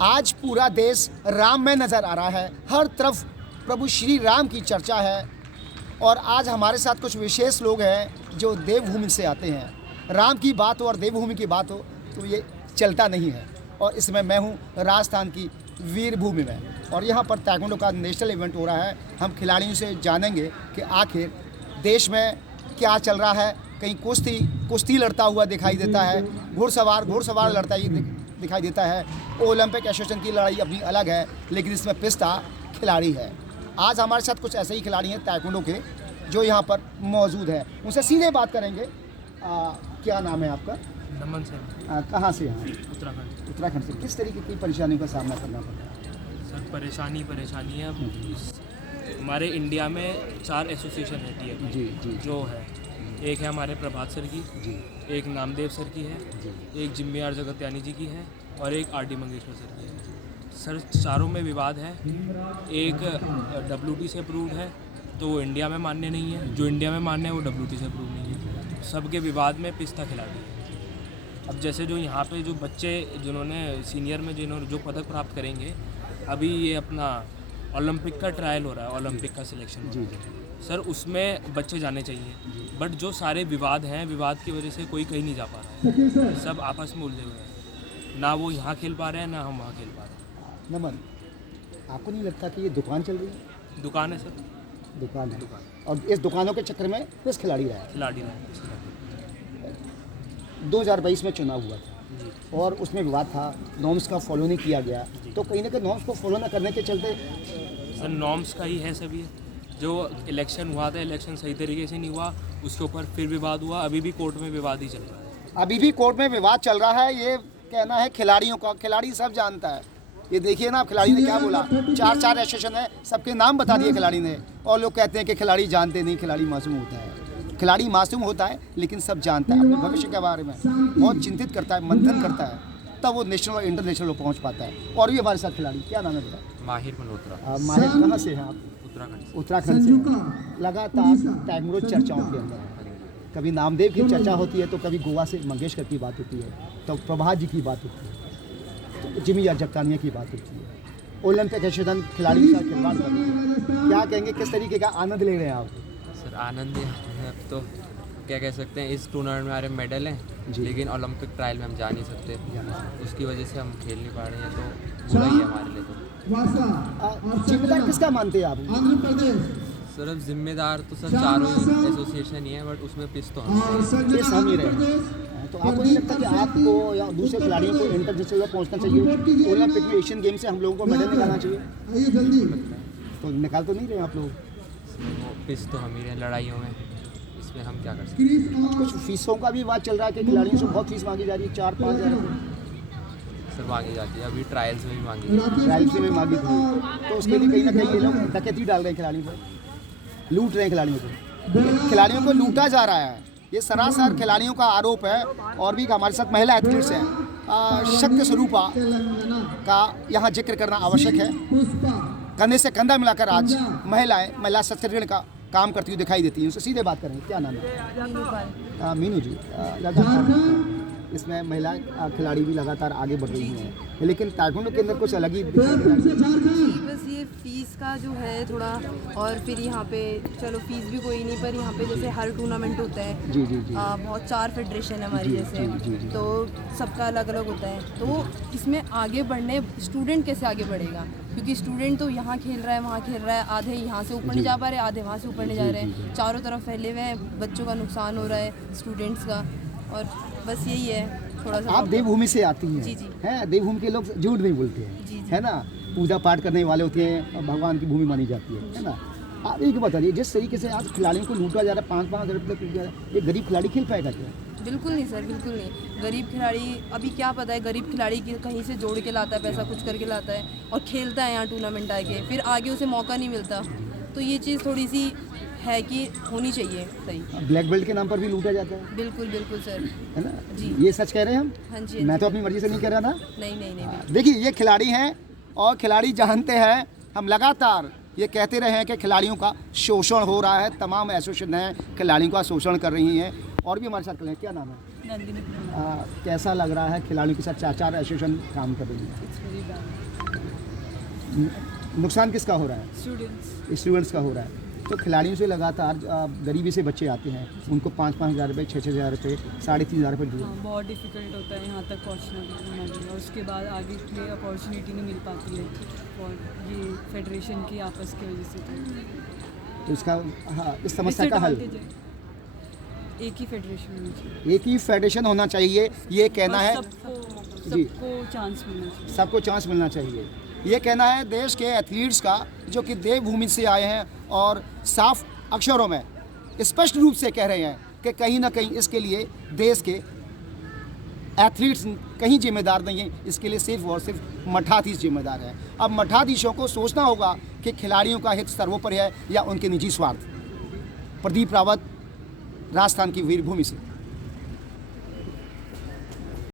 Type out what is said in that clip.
आज पूरा देश राम में नज़र आ रहा है, हर तरफ प्रभु श्री राम की चर्चा है। और आज हमारे साथ कुछ विशेष लोग हैं जो देवभूमि से आते हैं। राम की बात हो और देवभूमि की बात हो तो ये चलता नहीं है। और इसमें मैं हूँ राजस्थान की वीरभूमि में, और यहाँ पर ताइक्वांडो का नेशनल इवेंट हो रहा है। हम खिलाड़ियों से जानेंगे कि आखिर देश में क्या चल रहा है। कहीं कुश्ती लड़ता हुआ दिखाई देता है, घुड़सवार लड़ता ही दिखाई देता है। ओलंपिक एसोसिएशन की लड़ाई अपनी अलग है, लेकिन इसमें पिस्ता खिलाड़ी है। आज हमारे साथ कुछ ऐसे ही खिलाड़ी हैं ताइक्वांडो के जो यहाँ पर मौजूद है। उनसे सीधे बात करेंगे। क्या नाम है आपका? नमन सर। कहाँ से हैं? उत्तराखंड से। किस तरीके की परेशानियों का सामना करना पड़ रहा है? सर परेशानी है। हमारे इंडिया में 4 एसोसिएशन रहती है जी जो है। एक है हमारे प्रभात सर की जी, एक नामदेव सर की है जी, एक जिम्मी आर जगत्यानी जी की है और एक आर डी मंगेशकर सर की है। सर चारों में विवाद है। एक WT से अप्रूव्ड है तो वो इंडिया में मान्य नहीं है, जो इंडिया में मान्य है वो WT से अप्रूव नहीं है। सबके विवाद में पिस्ता खिलाड़ी है। अब जैसे जो यहाँ पे जो बच्चे जिन्होंने सीनियर में जो पदक प्राप्त करेंगे, अभी ये अपना ओलंपिक का ट्रायल हो रहा है, ओलंपिक का सिलेक्शन जी, सर उसमें बच्चे जाने चाहिए। बट जो सारे विवाद हैं, विवाद की वजह से कोई कहीं नहीं जा पा रहा है। सब आपस में उलझे हुए हैं, ना वो यहाँ खेल पा रहे हैं ना हम वहाँ खेल पा रहे हैं। नमन, आपको नहीं लगता कि ये दुकान चल रही है? दुकान है सर, दुकान है। और इस दुकानों के चक्कर में किस खिलाड़ी रहा है? खिलाड़ी रहे 2022 में चुनाव हुआ था जी। और उसमें विवाद था, नॉर्म्स का फॉलो नहीं किया गया। तो कहीं ना कहीं नॉर्म्स को फॉलो ना करने के चलते सर नॉर्म्स का ही है सभी। जो इलेक्शन हुआ था, इलेक्शन सही तरीके से नहीं हुआ, उसके ऊपर फिर विवाद हुआ। अभी भी कोर्ट में विवाद ही चल रहा है। अभी भी कोर्ट में विवाद चल रहा है। ये कहना है खिलाड़ियों का, खिलाड़ी सब जानता है। ये देखिए ना, खिलाड़ी ने क्या बोला, 4 एसोसिएशन है, सबके नाम बता दिए खिलाड़ी ने। और लोग कहते हैं कि खिलाड़ी जानते नहीं, खिलाड़ी मासूम होता है। खिलाड़ी मासूम होता है लेकिन सब जानता है, अपने भविष्य के बारे में बहुत चिंतित करता है, मंथन करता है, तब वो नेशनल और इंटरनेशनल पहुंच पाता है। और भी हमारे साथ खिलाड़ी, क्या नाम है बेटा? माहिर मल्होत्रा। माहिर कहाँ से हैं आप? उत्तराखंड से। लगातार ताइक्वांडो चर्चाओं के अंदर है। कभी नामदेव की चर्चा होती है तो कभी गोवा से मंगेशकर की बात होती है, तो प्रभात जी की बात होती है, तो जिमी जगतानिया की बात होती है। ओलंपिक एसोसिएशन खिलाड़ी के साथ खिलवाड़ कर रही है। क्या कहेंगे, किस तरीके का आनंद ले रहे हैं आप? सर आनंद ही है। अब तो क्या कह सकते हैं, इस टूर्नामेंट में हमारे मेडल हैं लेकिन ओलंपिक ट्रायल में हम जा नहीं सकते, उसकी वजह से हम खेल नहीं पा रहे हैं। तो बुरा ही है हमारे लिए। तो जिम्मेदार किसका मानते हैं आप? सर अब जिम्मेदार तो सर चारों एसोसिएशन ही है, बट उसमें पिस तो हम ही रहे हैं। तो आपको नहीं लगता कि आपको या दूसरे खिलाड़ियों को इंटरनेशनल में पहुंचना चाहिए? ओलंपिक में, एशियन गेम से हम लोगों को मेडल निकालना चाहिए, तो निकाल तो नहीं रहे आप लोग? पिस तो हम ही रहे लड़ाइयों में, इसमें हम क्या कर सकते हैं। कुछ फीसों का भी बात चल रहा है कि खिलाड़ियों से बहुत फीस मांगी जा रही है, 4-5 हज़ार सर मांगी जाती है। अभी ट्रायल्स में भी मांगी जाती है। ट्रायल्स में मांगी थी, तो उसके लिए कहीं ना कहीं ये लोग डकैती डाल रहे हैं, खिलाड़ियों पर लूट रहे हैं। खिलाड़ियों को लूटा जा रहा है, ये सरासर खिलाड़ियों का आरोप है। और भी हमारे साथ महिला एथलीट्स हैं। शक्ति स्वरूपा का यहाँ जिक्र करना आवश्यक है। कंधे से कंधा मिलाकर आज महिला सशक्तिकरण का काम करती हुई दिखाई देती है। उनसे सीधे बात करेंगे। क्या नाम है? मीनू जी। लगातार इसमें महिला खिलाड़ी भी लगातार आगे बढ़ रही हैं, लेकिन ताइक्वांडो के अंदर कुछ अलग ही बस ये फीस का जो है थोड़ा, और फिर यहाँ पे चलो फीस भी कोई नहीं, पर यहाँ पे जैसे हर टूर्नामेंट होता है जी। बहुत 4 फेडरेशन है हमारी जैसे, तो सबका अलग अलग होता है। तो इसमें आगे बढ़ने स्टूडेंट कैसे आगे बढ़ेगा, क्योंकि स्टूडेंट तो यहाँ खेल रहा है, वहाँ खेल रहा है, आधे यहाँ से ऊपर नहीं जा पा रहे, आधे वहाँ से ऊपर नहीं जा रहे हैं, चारों तरफ फैले हुए हैं, बच्चों का नुकसान हो रहा है, स्टूडेंट्स का। और बस यही है थोड़ा सा। आप देवभूमि से आती हैं? जी। हैं, देवभूमि के लोग झूठ नहीं बोलते हैं, जी। है ना? पूजा पाठ करने वाले होते हैं और भगवान की भूमि मानी जाती है ना? आप एक बताइए, जिस तरीके से आज खिलाड़ियों को लूटा जा रहा है, 5-5 हज़ार रुपये लूटा जा रहा है, ये गरीब खिलाड़ी खेल पाएगा क्या? बिल्कुल नहीं सर, बिल्कुल नहीं। गरीब खिलाड़ी अभी क्या पता है, गरीब खिलाड़ी की कहीं से जोड़ के लाता है, पैसा कुछ करके लाता है और खेलता है यहाँ टूर्नामेंट आके, फिर आगे उसे मौका नहीं मिलता। तो ये चीज़ थोड़ी सी है कि होनी चाहिए सही। ब्लैक बेल्ट के नाम पर भी लूटा जाता है? बिल्कुल सर, है ना जी। ये सच कह रहे हैं हम? हाँ जी। मैं तो अपनी मर्जी से नहीं कह रहा था। नहीं। देखिए, ये खिलाड़ी हैं और खिलाड़ी जानते हैं। हम लगातार ये कहते रहे हैं कि खिलाड़ियों का शोषण हो रहा है, तमाम एसोसिएशन हैं खिलाड़ियों का शोषण कर रही हैं। और भी हमारे साथ खिलाड़ी, क्या नाम है? नंदिनी कैसा लग रहा है खिलाड़ियों के साथ 4 एसोसिएशन काम कर रही है? इट्स वेरी बैड नुकसान किसका हो रहा है? स्टूडेंट्स स्टूडेंट्स का हो रहा है। तो खिलाड़ियों से लगातार गरीबी से बच्चे आते हैं, उनको 5-5 हज़ार रुपये, 6-6 हज़ार रुपये, 3,500 रुपये दिए। हाँ बहुत डिफ़िकल्ट होता है यहाँ तक पहुँचना भी, और उसके बाद आगे के लिए अपॉर्चुनिटी नहीं मिल पाती है, और ये फेडरेशन की आपस की वजह से तो इसका इस समस्या का हल disadvantage है। एक ही फेडरेशन होनी चाहिए, एक ही फेडरेशन होना चाहिए, ये कहना और है। जी। सबको चांस मिलना चाहिए। सबको चांस मिलना चाहिए, ये कहना है देश के एथलीट्स का, जो कि देवभूमि से आए हैं और साफ अक्षरों में स्पष्ट रूप से कह रहे हैं कि कहीं ना कहीं इसके लिए देश के एथलीट्स कहीं जिम्मेदार नहीं हैं, इसके लिए सिर्फ और सिर्फ मठाधीश जिम्मेदार है। अब मठाधीशों को सोचना होगा कि खिलाड़ियों का हित सर्वोपरि है या उनके निजी स्वार्थ। प्रदीप रावत, राजस्थान की वीरभूमि से।